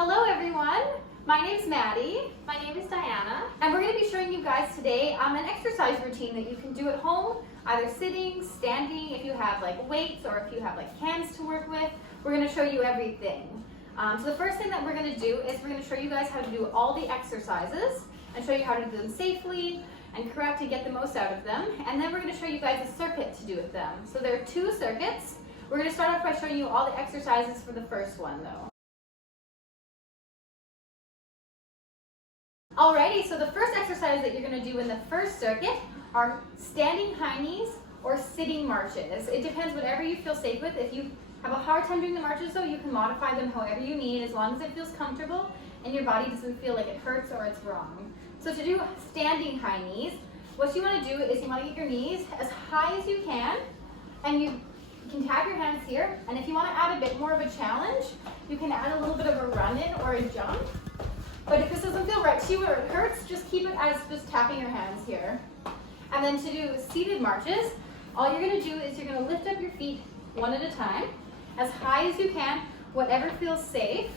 Hello everyone, my name's Maddie. My name is Diana. And we're going to be showing you guys today an exercise routine that you can do at home, either sitting, standing, if you have like weights or if you have like cans to work with. We're going to show you everything. So the first thing that we're going to do is we're going to show you guys how to do all the exercises and show you how to do them safely and correct and get the most out of them. And then we're going to show you guys a circuit to do with them. So there are 2 circuits. We're going to start off by showing you all the exercises for the first one though. Alrighty, so the first exercise that you're going to do in the first circuit are standing high knees or sitting marches. It depends whatever you feel safe with. If you have a hard time doing the marches though, you can modify them however you need as long as it feels comfortable and your body doesn't feel like it hurts or it's wrong. So to do standing high knees, what you want to do is you want to get your knees as high as you can, and you can tap your hands here, and if you want to add a bit more of a challenge, you can add a little bit of a run-in or a jump. But if this doesn't feel right to you or it hurts, just keep it as just tapping your hands here. And then to do seated marches, all you're going to do is you're going to lift up your feet one at a time, as high as you can, whatever feels safe.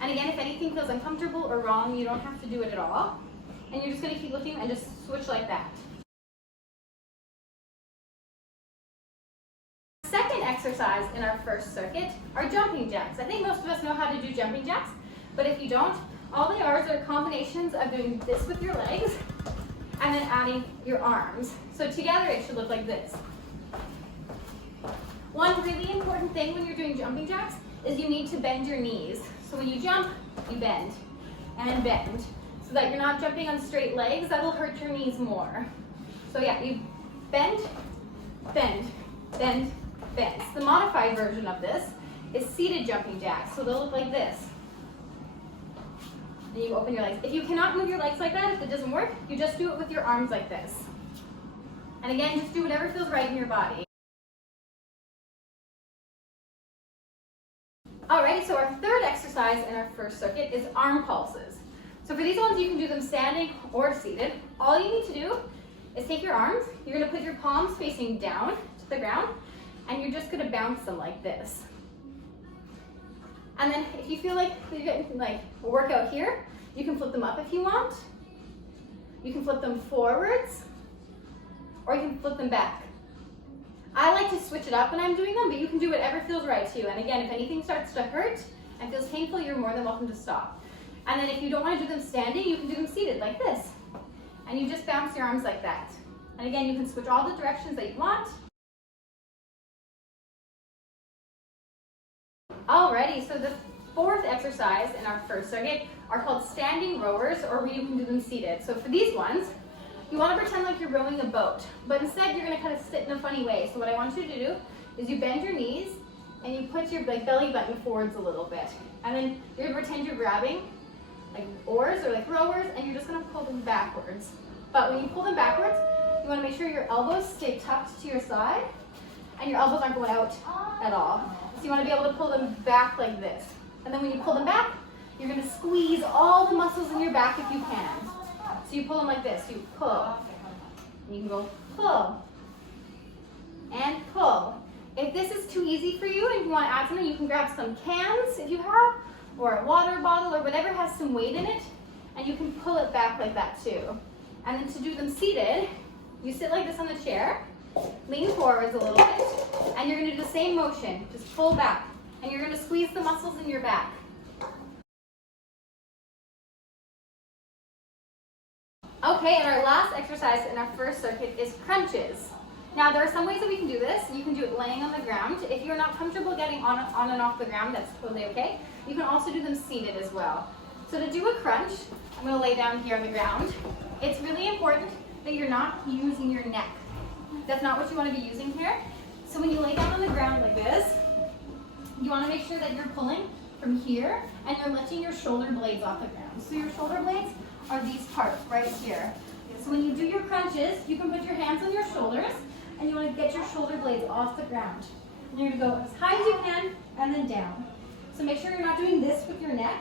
And again, if anything feels uncomfortable or wrong, you don't have to do it at all. And you're just going to keep lifting and just switch like that. Second exercise in our first circuit are jumping jacks. I think most of us know how to do jumping jacks, but if you don't, all they are combinations of doing this with your legs and then adding your arms. So together it should look like this. One really important thing when you're doing jumping jacks is you need to bend your knees. So when you jump, you bend and bend so that you're not jumping on straight legs. That'll hurt your knees more. So yeah, you bend, bend, bend, bend. So the modified version of this is seated jumping jacks. So they'll look like this. And you open your legs. If you cannot move your legs like that, if it doesn't work, you just do it with your arms like this. And again, just do whatever feels right in your body. Alright, so our third exercise in our first circuit is arm pulses. So for these ones, you can do them standing or seated. All you need to do is take your arms, you're going to put your palms facing down to the ground, and you're just going to bounce them like this. And then if you feel like you're getting like a workout here, you can flip them up if you want. You can flip them forwards, or you can flip them back. I like to switch it up when I'm doing them, but you can do whatever feels right to you. And again, if anything starts to hurt and feels painful, you're more than welcome to stop. And then if you don't want to do them standing, you can do them seated like this. And you just bounce your arms like that. And again, you can switch all the directions that you want. Alrighty, so the fourth exercise in our first circuit are called standing rowers, or you can do them seated. So for these ones, you want to pretend like you're rowing a boat, but instead you're going to kind of sit in a funny way. So what I want you to do is you bend your knees and you put your belly button forwards a little bit. And then you're going to pretend you're grabbing like oars or like rowers, and you're just going to pull them backwards. But when you pull them backwards, you want to make sure your elbows stay tucked to your side and your elbows aren't going out at all. So you want to be able to pull them back like this. And then when you pull them back, you're going to squeeze all the muscles in your back if you can. So you pull them like this. You pull. And you can go pull. And pull. If this is too easy for you and you want to add something, you can grab some cans if you have, or a water bottle or whatever has some weight in it, and you can pull it back like that too. And then to do them seated, you sit like this on the chair, lean forwards a little bit, and you're going to do the same motion. Just pull back. And you're going to squeeze the muscles in your back. Okay, and our last exercise in our first circuit is crunches. Now, there are some ways that we can do this. You can do it laying on the ground. If you're not comfortable getting on and off the ground, that's totally okay. You can also do them seated as well. So to do a crunch, I'm going to lay down here on the ground. It's really important that you're not using your neck. That's not what you want to be using here. So when you lay down on the ground like this, you want to make sure that you're pulling from here and you're lifting your shoulder blades off the ground. So your shoulder blades are these parts right here. So when you do your crunches, you can put your hands on your shoulders and you want to get your shoulder blades off the ground. And you're going to go as high as you can and then down. So make sure you're not doing this with your neck.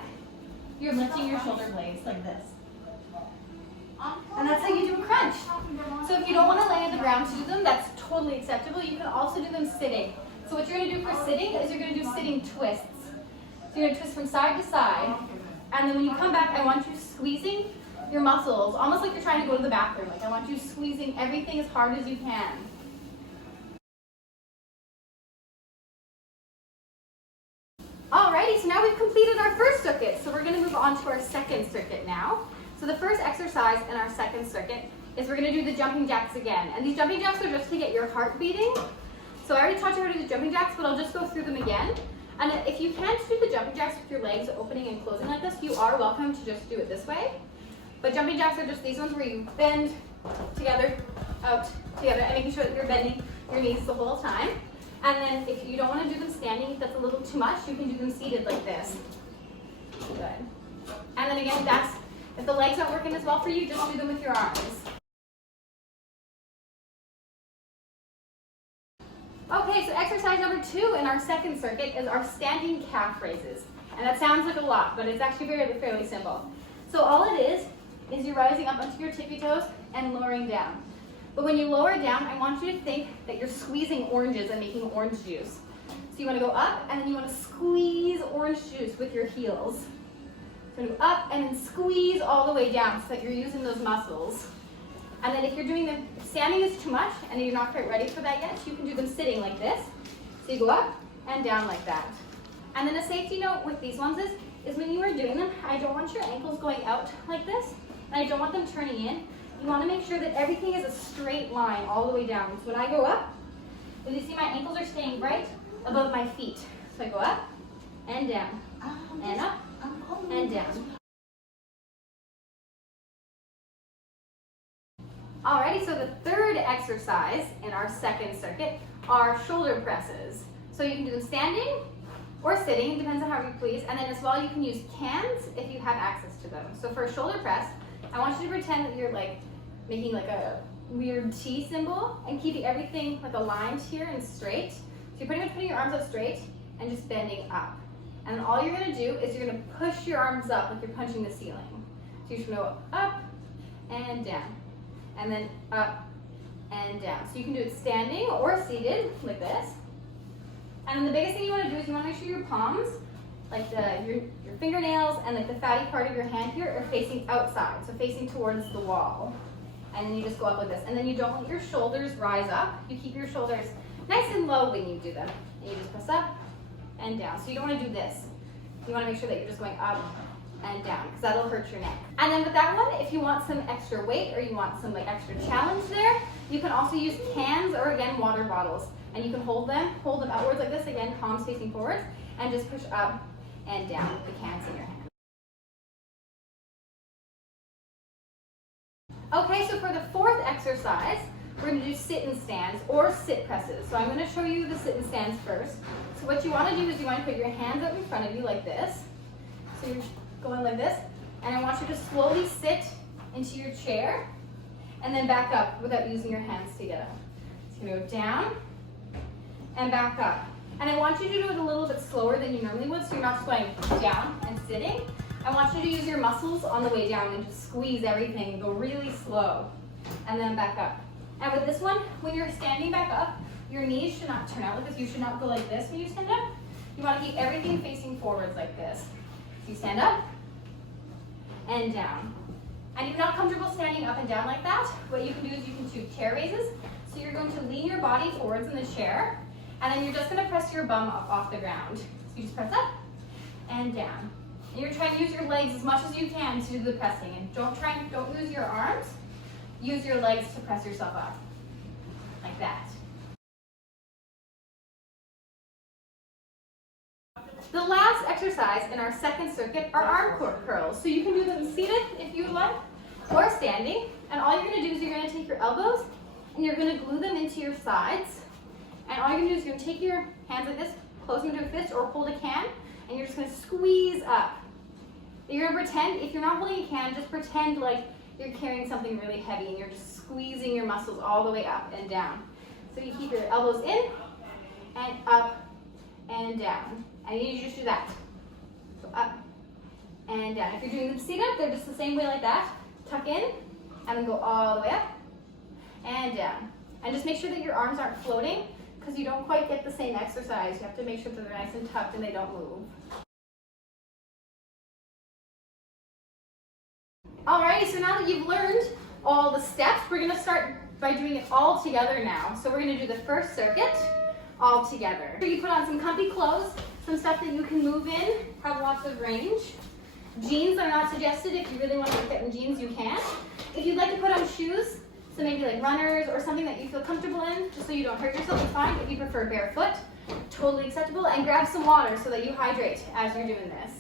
You're lifting your shoulder blades like this. And that's how you do a crunch. So if you don't want to lay on the ground to do them, that's totally acceptable. You can also do them sitting. So what you're going to do for sitting is you're going to do sitting twists. So you're gonna twist from side to side. And then when you come back, I want you squeezing your muscles, almost like you're trying to go to the bathroom. Like I want you squeezing everything as hard as you can. Alrighty, so now we've completed our first circuit. So we're gonna move on to our second circuit now. So the first exercise in our second circuit is we're gonna do the jumping jacks again. And these jumping jacks are just to get your heart beating. So I already taught you how to do the jumping jacks, but I'll just go through them again. And if you can't do the jumping jacks with your legs opening and closing like this, you are welcome to just do it this way. But jumping jacks are just these ones where you bend together, out, together, and making sure that you're bending your knees the whole time. And then if you don't want to do them standing, if that's a little too much, you can do them seated like this. Good. And then again, if the legs aren't working as well for you, just do them with your arms. Okay, so exercise number 2 in our second circuit is our standing calf raises. And that sounds like a lot, but it's actually fairly simple. So all it is you're rising up onto your tippy toes and lowering down. But when you lower down, I want you to think that you're squeezing oranges and making orange juice. So you want to go up and then you want to squeeze orange juice with your heels. So you go up and then squeeze all the way down so that you're using those muscles. And then if you're doing them, if standing is too much and you're not quite ready for that yet, you can do them sitting like this. So you go up and down like that. And then a safety note with these ones is when you are doing them, I don't want your ankles going out like this, and I don't want them turning in. You want to make sure that everything is a straight line all the way down. So when I go up, you see my ankles are staying right above my feet. So I go up and down, and up and down. Alrighty, so the third exercise in our second circuit are shoulder presses. So you can do them standing or sitting, it depends on how you please. And then as well, you can use cans if you have access to them. So for a shoulder press, I want you to pretend that you're like making like a weird T symbol and keeping everything like aligned here and straight. So you're pretty much putting your arms up straight and just bending up. And then all you're gonna do is you're gonna push your arms up like you're punching the ceiling. So you're just gonna go up and down, and then up and down. So you can do it standing or seated like this. And then the biggest thing you want to do is you want to make sure your palms, like your fingernails and like the fatty part of your hand here are facing outside, so facing towards the wall. And then you just go up like this. And then you don't let your shoulders rise up. You keep your shoulders nice and low when you do them. And you just press up and down. So you don't want to do this. You want to make sure that you're just going up and down, because that'll hurt your neck. And then with that one, if you want some extra weight or you want some like extra challenge there, you can also use cans or again water bottles. And you can hold them outwards like this, again, palms facing forward, and just push up and down with the cans in your hand. Okay, so for the fourth exercise, we're going to do sit and stands or sit presses. So I'm going to show you the sit and stands first. So what you want to do is you want to put your hands up in front of you like this. So you're going like this, and I want you to slowly sit into your chair and then back up without using your hands to get up. So you're going to go down and back up. And I want you to do it a little bit slower than you normally would, so you're not just going down and sitting. I want you to use your muscles on the way down and just squeeze everything and go really slow. And then back up. And with this one, when you're standing back up, your knees should not turn out like this. You should not go like this when you stand up. You want to keep everything facing forwards like this. So you stand up and down. And if you're not comfortable standing up and down like that, what you can do is you can do chair raises. So you're going to lean your body forwards in the chair, and then you're just going to press your bum up off the ground. So you just press up and down. And you're trying to use your legs as much as you can to do the pressing. And don't use your arms. Use your legs to press yourself up. Like that. The last exercise in our second circuit are arm curls. So you can do them seated if you would like, or standing. And all you're going to do is you're going to take your elbows and you're going to glue them into your sides. And all you're going to do is you're going to take your hands like this, close them into a fist or hold a can, and you're just going to squeeze up. You're going to pretend, if you're not holding a can, just pretend like you're carrying something really heavy and you're just squeezing your muscles all the way up and down. So you keep your elbows in and up and down. And you just do that. So up and down. If you're doing them seated, they're just the same way like that. Tuck in and then go all the way up and down. And just make sure that your arms aren't floating, because you don't quite get the same exercise. You have to make sure that they're nice and tucked and they don't move. Alrighty, so now that you've learned all the steps, we're gonna start by doing it all together now. So we're gonna do the first circuit all together. So you put on some comfy clothes, some stuff that you can move in, have lots of range. Jeans are not suggested. If you really want to fit in jeans, you can. If you'd like to put on shoes, so maybe like runners or something that you feel comfortable in, just so you don't hurt yourself, is fine. If you prefer barefoot, totally acceptable. And grab some water so that you hydrate as you're doing this.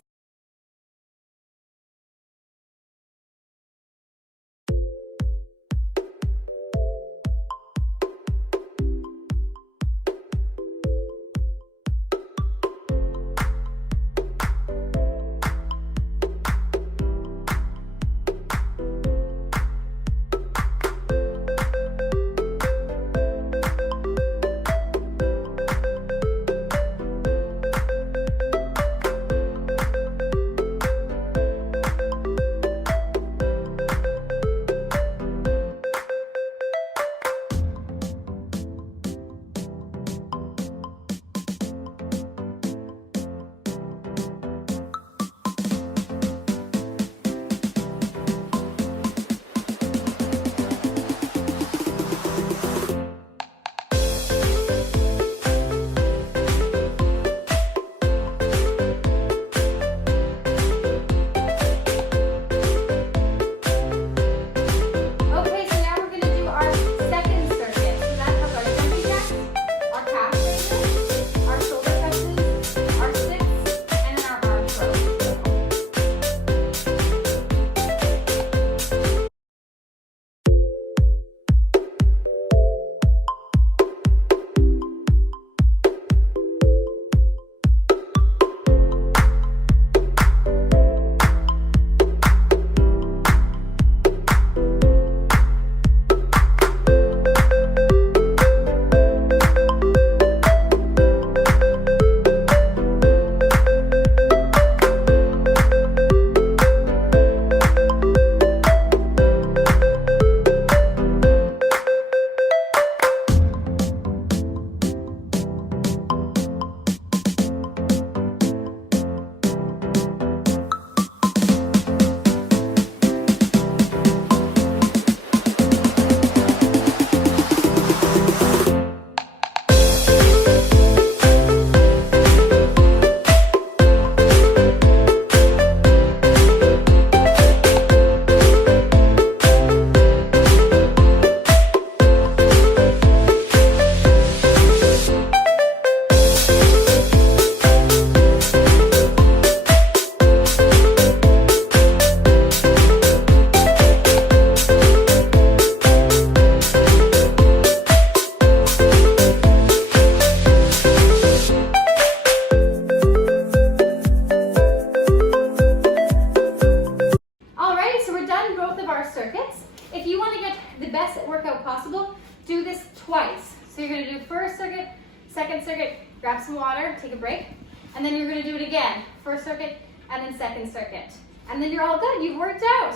If you want to get the best workout possible, do this twice. So you're going to do first circuit, second circuit, grab some water, take a break, and then you're going to do it again. First circuit, and then second circuit. And then you're all good. You've worked out.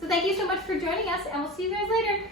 So thank you so much for joining us, and we'll see you guys later.